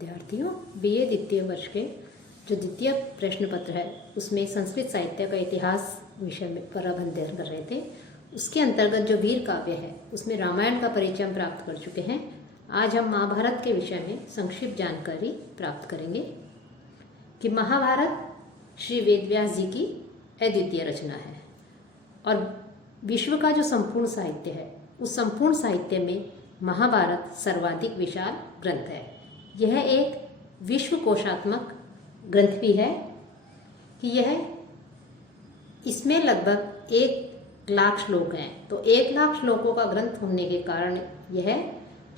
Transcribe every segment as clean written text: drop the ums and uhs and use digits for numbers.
विद्यार्थियों, बीए द्वितीय वर्ष के जो द्वितीय प्रश्न पत्र है उसमें संस्कृत साहित्य का इतिहास विषय में पर हम अध्ययन कर रहे थे। उसके अंतर्गत जो वीर काव्य है उसमें रामायण का परिचय हम प्राप्त कर चुके हैं। आज हम महाभारत के विषय में संक्षिप्त जानकारी प्राप्त करेंगे कि महाभारत श्री वेदव्यास जी की अद्वितीय रचना है और विश्व का जो संपूर्ण साहित्य है उस संपूर्ण साहित्य में महाभारत सर्वाधिक विशाल ग्रंथ है। यह एक विश्व कोशात्मक ग्रंथ भी है कि इसमें लगभग 1,00,000 श्लोक हैं। तो 1,00,000 श्लोकों का ग्रंथ होने के कारण यह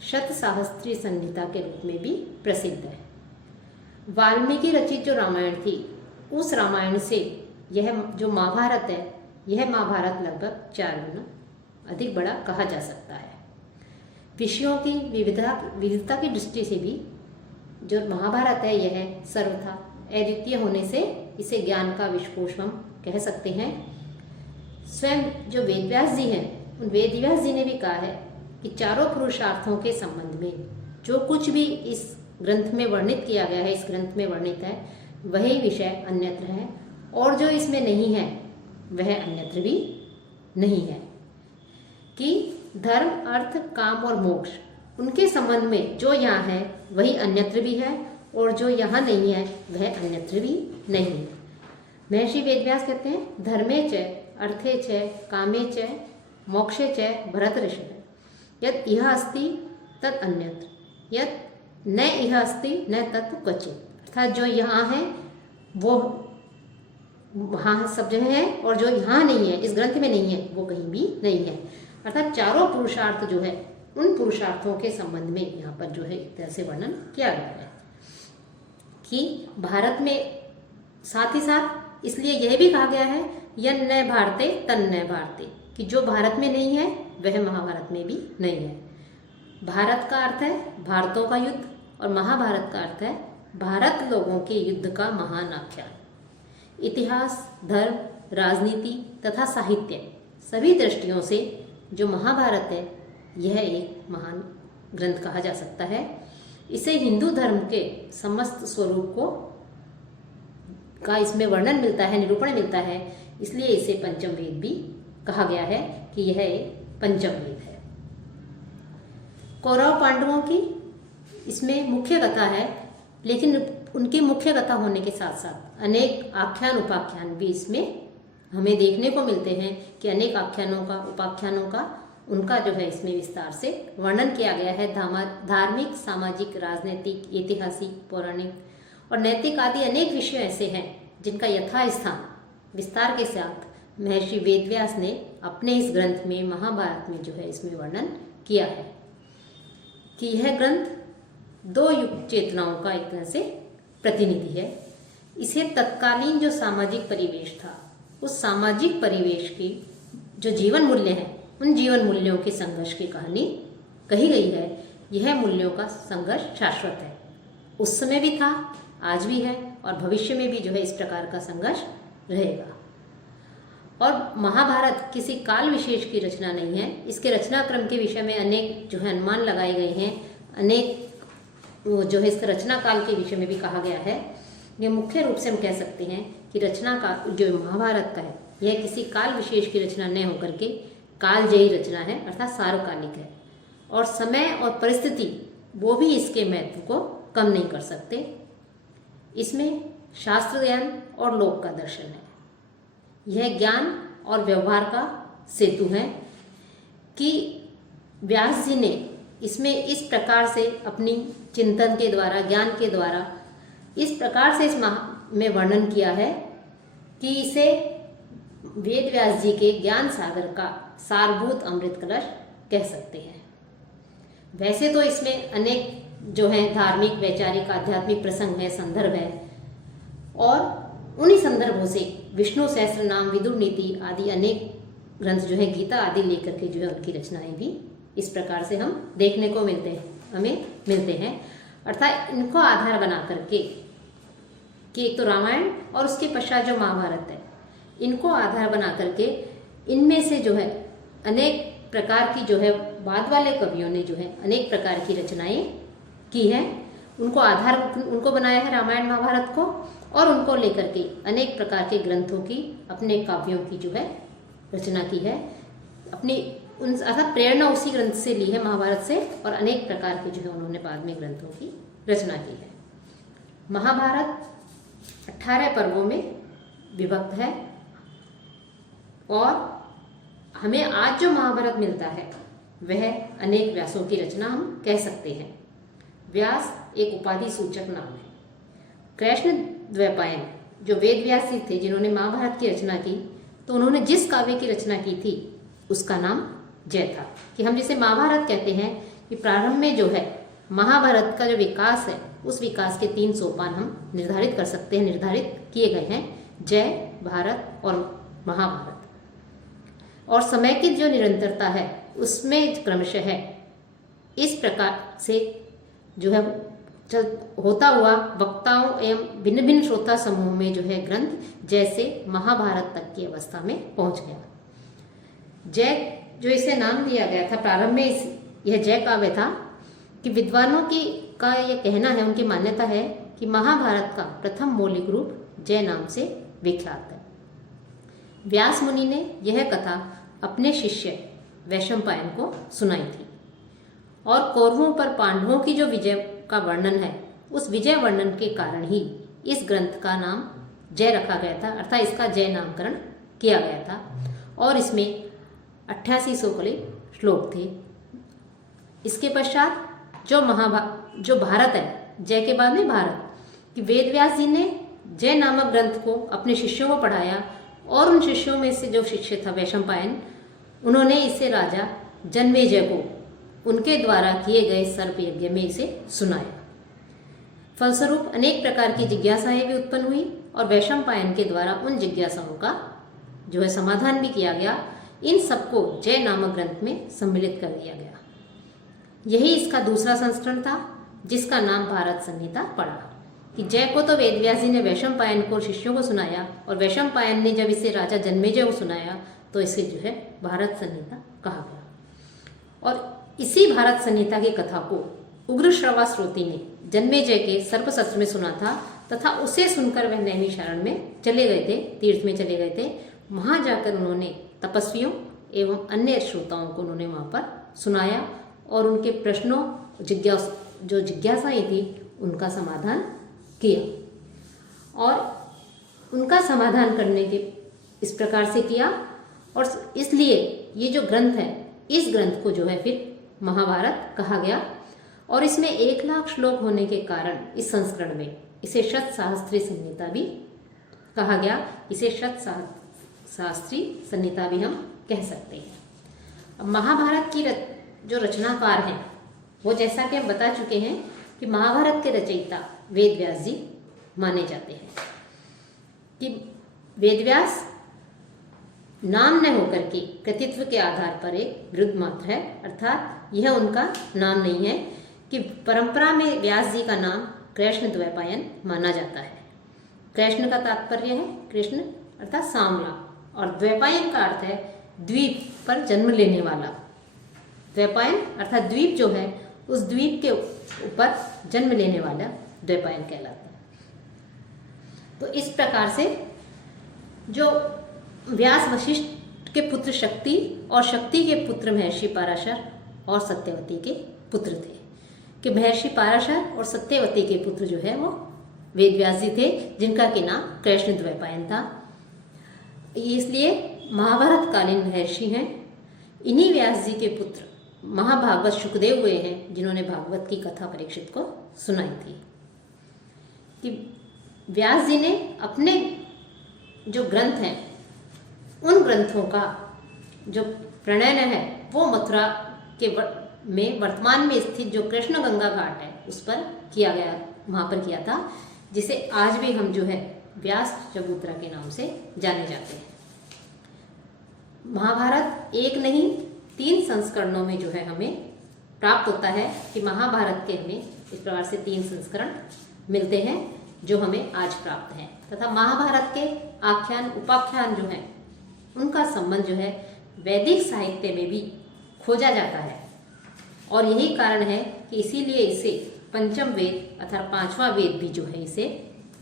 शतसाहस्त्री संहिता के रूप में भी प्रसिद्ध है। वाल्मीकि रचित जो रामायण थी उस रामायण से यह जो महाभारत है यह महाभारत लगभग 4 गुना अधिक बड़ा कहा जा सकता है। विषयों की विविधता की दृष्टि से भी जो महाभारत है यह सर्वथा अद्वितीय होने से इसे ज्ञान का विश्वकोश हम कह सकते हैं। स्वयं जो वेदव्यास जी हैं उन वेदव्यास जी ने भी कहा है कि चारों पुरुषार्थों के संबंध में जो कुछ भी इस ग्रंथ में वर्णित किया गया है, इस ग्रंथ में वर्णित है, वही विषय अन्यत्र है और जो इसमें नहीं है वह अन्यत्र भी नहीं है। कि धर्म, अर्थ, काम और मोक्ष उनके संबंध में जो यहाँ है वही अन्यत्र भी है और जो यहाँ नहीं है वह अन्यत्र भी नहीं है। महर्षि वेदव्यास कहते हैं धर्मे च अर्थे च कामे च मोक्षे च भरत ऋषभ यत् इह अस्ति तत् अन्यत्र यत् न इह अस्ति न तत् क्वचित्। अर्थात जो यहाँ है वो वहाँ सब जगह है और जो यहाँ नहीं है, इस ग्रंथ में नहीं है, वो कहीं भी नहीं है। अर्थात चारों पुरुषार्थ जो है उन पुरुषार्थों के संबंध में यहाँ पर जो है एक तरह से वर्णन किया गया है कि भारत में साथ ही साथ इसलिए यह भी कहा गया है यन न भारते तन न भारते, कि जो भारत में नहीं है वह महाभारत में भी नहीं है। भारत का अर्थ है भारतों का युद्ध और महाभारत का अर्थ है भारत लोगों के युद्ध का महान आख्यान। इतिहास, धर्म, राजनीति तथा साहित्य सभी दृष्टियों से जो महाभारत है यह एक महान ग्रंथ कहा जा सकता है। इसे हिंदू धर्म के समस्त स्वरूप का इसमें वर्णन मिलता है, निरूपण मिलता है, इसलिए इसे पंचम वेद भी कहा गया है कि यह एक पंचम वेद है। कौरव पांडवों की इसमें मुख्य कथा है, लेकिन उनकी मुख्य कथा होने के साथ साथ अनेक आख्यान उपाख्यान भी इसमें हमें देखने को मिलते हैं कि अनेक आख्यानों का, उपाख्यानों का उनका जो है इसमें विस्तार से वर्णन किया गया है। धार्मिक, सामाजिक, राजनीतिक, ऐतिहासिक, पौराणिक और नैतिक आदि अनेक विषय ऐसे हैं जिनका यथास्थान विस्तार के साथ महर्षि वेदव्यास ने अपने इस ग्रंथ में, महाभारत में जो है इसमें वर्णन किया है कि यह ग्रंथ 2 युग चेतनाओं का एक तरह से प्रतिनिधि है। इसे तत्कालीन जो सामाजिक परिवेश था उस सामाजिक परिवेश की जो जीवन मूल्य हैं उन जीवन मूल्यों के संघर्ष की कहानी कही गई है। यह मूल्यों का संघर्ष शाश्वत है, उस समय भी था, आज भी है और भविष्य में भी जो है इस प्रकार का संघर्ष रहेगा। और महाभारत किसी काल विशेष की रचना नहीं है। इसके रचनाक्रम के विषय में अनेक जो है अनुमान लगाए गए हैं, अनेक जो है इसके रचना काल के विषय में भी कहा गया है। ये मुख्य रूप से हम कह सकते हैं कि रचना का जो महाभारत का है यह किसी काल विशेष की रचना न होकर के कालजयी रचना है, अर्थात सार्वकालिक है और समय और परिस्थिति वो भी इसके महत्व को कम नहीं कर सकते। इसमें शास्त्र ज्ञान और लोक का दर्शन है। यह ज्ञान और व्यवहार का सेतु है कि व्यास जी ने इसमें इस प्रकार से अपनी चिंतन के द्वारा, ज्ञान के द्वारा इस प्रकार से इस में वर्णन किया है कि इसे वेद व्यास जी के ज्ञान सागर का सारभूत अमृत कलश कह सकते हैं। वैसे तो इसमें अनेक जो है धार्मिक, वैचारिक, आध्यात्मिक प्रसंग है, संदर्भ है और उन्हीं संदर्भों से विष्णु सहस्त्र नाम, विदुर नीति आदि अनेक ग्रंथ जो है, गीता आदि लेकर के जो है उनकी रचनाएं भी इस प्रकार से हम देखने को हमें मिलते हैं। अर्थात इनको आधार बना करके कि एक तो रामायण और उसके पश्चात जो महाभारत है इनको आधार बना करके इनमें से जो है अनेक प्रकार की जो है बाद वाले कवियों ने जो है अनेक प्रकार की रचनाएं की हैं। उनको बनाया है रामायण महाभारत को, और उनको लेकर के अनेक प्रकार के ग्रंथों की, अपने काव्यों की जो है रचना की है। अपनी अर्थात प्रेरणा उसी ग्रंथ से ली है, महाभारत से, और अनेक प्रकार के जो है उन्होंने बाद में ग्रंथों की रचना की है। महाभारत 18 पर्वों में विभक्त है, और हमें आज जो महाभारत मिलता है वह अनेक व्यासों की रचना हम कह सकते हैं। व्यास एक उपाधि सूचक नाम है। कृष्ण द्वैपायन जो वेद व्यास जी थे जिन्होंने महाभारत की रचना की, तो उन्होंने जिस काव्य की रचना की थी उसका नाम जय था। कि हम जिसे महाभारत कहते हैं कि प्रारंभ में जो है महाभारत का जो विकास है, उस विकास के 3 सोपान हम निर्धारित कर सकते हैं, निर्धारित किए गए हैं, जय, भारत और महाभारत। और समय की जो निरंतरता है उसमें क्रमशः है इस प्रकार से जो है होता हुआ वक्ताओं एवं भिन्न भिन्न श्रोता समूह में जो है ग्रंथ जैसे महाभारत तक की अवस्था में पहुंच गया। जय जो इसे नाम दिया गया था, प्रारंभ में यह जय काव्य था कि विद्वानों का यह कहना है, उनकी मान्यता है कि महाभारत का प्रथम मौलिक रूप जय नाम से विख्यात है। व्यास मुनि ने यह कथा अपने शिष्य वैशंपायन को सुनाई थी, और कौरवों पर पांडवों की जो विजय का वर्णन है, उस विजय वर्णन के कारण ही इस ग्रंथ का नाम जय रखा गया था, अर्थात इसका जय नामकरण किया गया था। और इसमें 8800 श्लोक थे। इसके पश्चात जो भारत है, जय के बाद में भारत, कि वेद व्यास जी ने जय नामक ग्रंथ को अपने शिष्यों को पढ़ाया, और उन शिष्यों में से जो शिष्य था वैशंपायन, उन्होंने इसे राजा जन्मेजय को उनके द्वारा किए गए सर्प यज्ञ में इसे सुनाया। फलस्वरूप अनेक प्रकार की जिज्ञासाएं भी उत्पन्न हुई, और वैशंपायन के द्वारा उन जिज्ञासाओं का जो है समाधान भी किया गया। इन सबको जय नामक ग्रंथ में सम्मिलित कर दिया गया। यही इसका दूसरा संस्करण था, जिसका नाम भारत संहिता पड़ा। कि जय को तो वेद व्यास जी ने वैशंपायन को शिष्यों को सुनाया, और वैशंपायन ने जब इसे राजा जन्मेजय को सुनाया तो इसे जो है भारत संहिता कहा गया। और इसी भारत संहिता की कथा को उग्रश्रवा श्रोती ने जन्मेजय के सर्पसत्र में सुना था, तथा उसे सुनकर वह नैमिषारण्य में चले गए थे, तीर्थ में चले गए थे। वहां जाकर उन्होंने तपस्वियों एवं अन्य श्रोताओं को उन्होंने वहां पर सुनाया, और उनके प्रश्नों जो जिज्ञासाएं थी उनका समाधान किया। और उनका समाधान करने के इस प्रकार से किया, और इसलिए ये जो ग्रंथ है, इस ग्रंथ को जो है फिर महाभारत कहा गया। और इसमें 1,00,000 श्लोक होने के कारण इस संस्करण में इसे शतशास्त्री संहिता भी कहा गया। इसे शतशास्त्री संहिता भी हम कह सकते हैं। अब महाभारत की जो रचनाकार हैं, वो जैसा कि हम बता चुके हैं कि महाभारत के रचयिता वेद व्यास जी माने जाते हैं। कि वेद व्यास नाम न होकर के कृतित्व के आधार पर एक वृद्ध मात्र है, अर्थात यह उनका नाम नहीं है। कि परंपरा में व्यास जी का नाम कृष्ण द्वैपायन माना जाता है। कृष्ण का तात्पर्य है कृष्ण अर्थात सांवला, और द्वैपायन का अर्थ है द्वीप पर जन्म लेने वाला। द्वैपायन अर्थात द्वीप जो है, उस द्वीप के ऊपर जन्म लेने वाला द्वैपायन कहलाता है। तो इस प्रकार से जो व्यास वशिष्ठ के पुत्र शक्ति, और शक्ति के पुत्र महर्षि पराशर और सत्यवती के पुत्र थे। कि महर्षि पराशर और सत्यवती के पुत्र जो है वो वेद व्यास जी थे, जिनका के नाम कृष्ण द्वैपायन था। इसलिए महाभारत कालीन महर्षि हैं। इन्हीं व्यास जी के पुत्र महाभागवत शुकदेव हुए हैं, जिन्होंने भागवत की कथा परीक्षित को सुनाई थी। कि व्यास जी ने अपने जो ग्रंथ हैं, उन ग्रंथों का जो प्रणयन है वो मथुरा के में वर्तमान में स्थित जो कृष्ण गंगा घाट है उस पर किया गया, वहाँ पर किया था, जिसे आज भी हम जो है व्यास चबूतरा के नाम से जाने जाते हैं। महाभारत एक नहीं 3 संस्करणों में जो है हमें प्राप्त होता है। कि महाभारत के हमें इस प्रकार से 3 संस्करण मिलते हैं जो हमें आज प्राप्त हैं, तथा महाभारत के आख्यान उपाख्यान जो हैं उनका संबंध जो है वैदिक साहित्य में भी खोजा जाता है। और यही कारण है कि इसीलिए इसे पंचम वेद अर्थात पांचवा वेद भी जो है इसे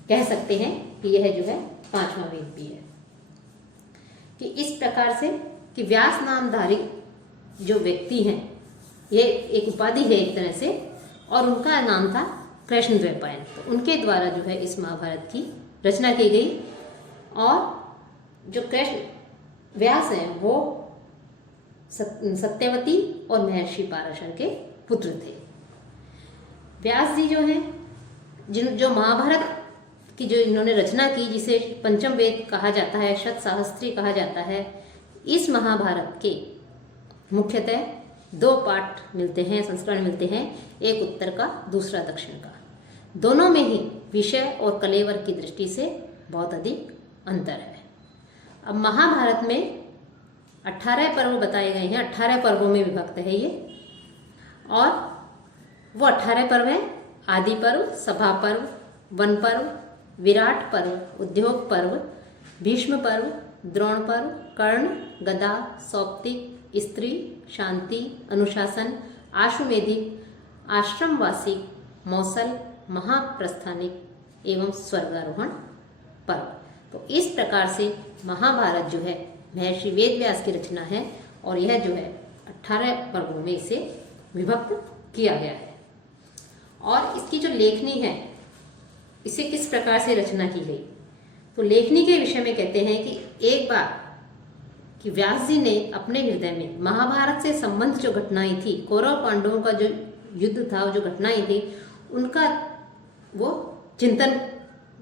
कह सकते हैं कि यह जो है पांचवा वेद भी है। कि इस प्रकार से कि व्यास नामधारी जो व्यक्ति हैं, ये एक उपाधि है एक तरह से, और उनका नाम था कृष्णद्वैपायन। तो उनके द्वारा जो है इस महाभारत की रचना की गई। और जो कृष्ण व्यास हैं वो सत्यवती और महर्षि पाराशर के पुत्र थे। व्यास जी जो हैं, जो महाभारत की जो इन्होंने रचना की, जिसे पंचम वेद कहा जाता है, शतसाहस्त्री कहा जाता है, इस महाभारत के मुख्यतः 2 पाठ मिलते हैं, संस्करण मिलते हैं, एक उत्तर का दूसरा दक्षिण का। दोनों में ही विषय और कलेवर की दृष्टि से बहुत अधिक अंतर है। अब महाभारत में 18 पर्व बताए गए हैं, 18 पर्वों में विभक्त है ये, और वो 18 पर्व हैं आदि पर्व, सभा पर्व, वन पर्व, विराट पर्व, उद्योग पर्व, भीष्म पर्व, द्रोण पर्व, कर्ण, गदा, सौप्तिक, स्त्री, शांति, अनुशासन, आशुमेधिक, आश्रमवासी, मौसल, महाप्रस्थानिक एवं स्वर्गारोहण पर्व। तो इस प्रकार से महाभारत जो है महर्षि वेदव्यास की रचना है, और यह जो है 18 पर्वों में इसे विभक्त किया गया है। और इसकी जो लेखनी है, इसे किस प्रकार से रचना की गई, तो लेखनी के विषय में कहते हैं कि एक बार कि व्यास जी ने अपने हृदय में महाभारत से संबंध जो घटनाएं थी, कौरव पांडवों का जो युद्ध था, जो घटनाएं थी, उनका वो चिंतन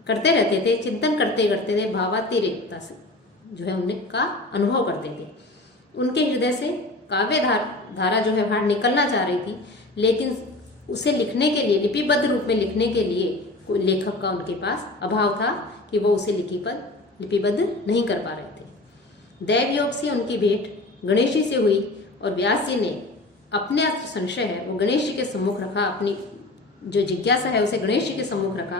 करते रहते थे। चिंतन करते करते थे भावातिरेकता से जो है उनका अनुभव करते थे। उनके हृदय से काव्य धारा जो है बाहर निकलना चाह रही थी, लेकिन उसे लिखने के लिए, लिपिबद्ध रूप में लिखने के लिए कोई लेखक का उनके पास अभाव था कि वो उसे लिपिबद्ध नहीं कर पा रहे थे। दैव योग से उनकी भेंट गणेश जी से हुई, और व्यास जी ने अपने संशय है वो गणेश जी के सम्मुख रखा, अपनी जो जिज्ञासा है उसे गणेश जी के सम्मुख रखा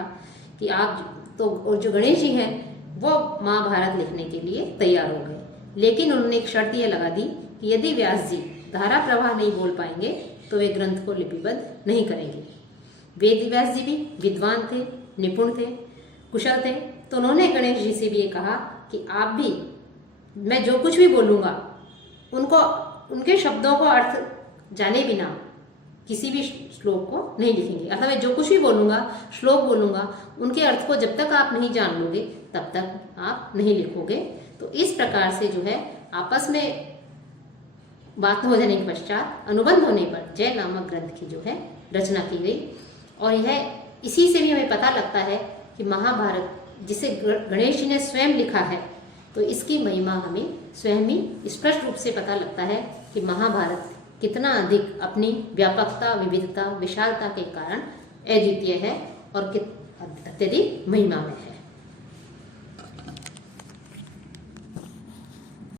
कि आप तो, और जो गणेश जी हैं वो महाभारत लिखने के लिए तैयार हो गए। लेकिन उन्होंने एक शर्त यह लगा दी कि यदि व्यास जी धारा प्रवाह नहीं बोल पाएंगे तो वे ग्रंथ को लिपिबद्ध नहीं करेंगे। वेद व्यास जी भी विद्वान थे, निपुण थे, कुशल थे, तो उन्होंने गणेश जी से भी ये कहा कि आप भी, मैं जो कुछ भी बोलूँगा उनको, उनके शब्दों को अर्थ जाने बिना किसी भी श्लोक को नहीं लिखेंगे। अर्थात मैं जो कुछ भी बोलूँगा, श्लोक बोलूँगा, उनके अर्थ को जब तक आप नहीं जान लोगे तब तक आप नहीं लिखोगे। तो इस प्रकार से जो है आपस में बात हो जाने के पश्चात, अनुबंध होने पर जय नामक ग्रंथ की जो है रचना की गई। और यह इसी से भी हमें पता लगता है कि महाभारत जिसे गणेश जी ने स्वयं लिखा है, तो इसकी महिमा हमें स्वयं ही स्पष्ट रूप से पता लगता है कि महाभारत कितना अधिक अपनी व्यापकता, विविधता, विशालता के कारण अद्वितीय है और अत्यधिक महिमा में है।